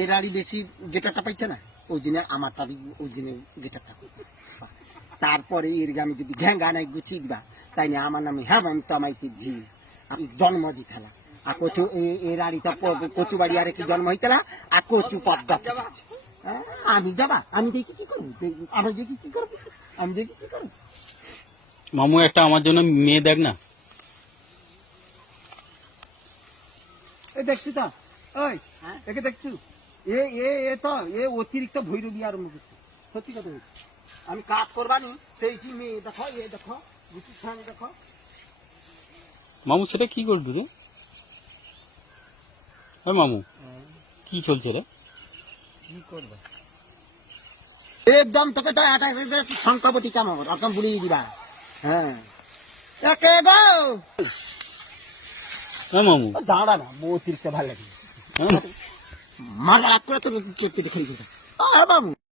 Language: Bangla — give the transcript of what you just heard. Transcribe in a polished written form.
এরারই বেশি গেটারটা পাইছে না, ওই জন্য আমার তাবি ওই জন্য গেটারটা। তারপরে এর আমি যদি ঘ্যাঙ্গা নাই গুছিয়ে দিবা, তাই না আমার নামে হ্যাঁ আমি তামাইতে ঝি আমি জন্ম দিতালা। আর কচু এরারিটা কচু বাড়ি আর কি জন্ম হইতালা, আর কচু পদ্মা। আমি যাবা, আমি দেখি কি করবো, আমি দেখি কি করবো, আমি দেখি কি করবো। মামু একটা আমার জন্য মেয়ে দেখ না। এই দেখছি তো, ওই একে দেখছু, তো অতিরিক্ত ভৈরবী আরম্ভ করছে। সত্যি কথা বলছি, আমি কাজ করবানি সেই মেয়ে দেখো, দেখো বুঝছিস, দেখো মামু সেটা কি করবি রে? মামু কি চলছে রে? কি করবো একদম তোকে তো সংখ্যাপতি কেমন একদম বুড়িয়ে দিবা। হ্যাঁ একে গো মামু দাঁড়া না, অতিরিক্ত ভালো লাগে। মার রাত করে তোর পেটে খেয়ে মামু।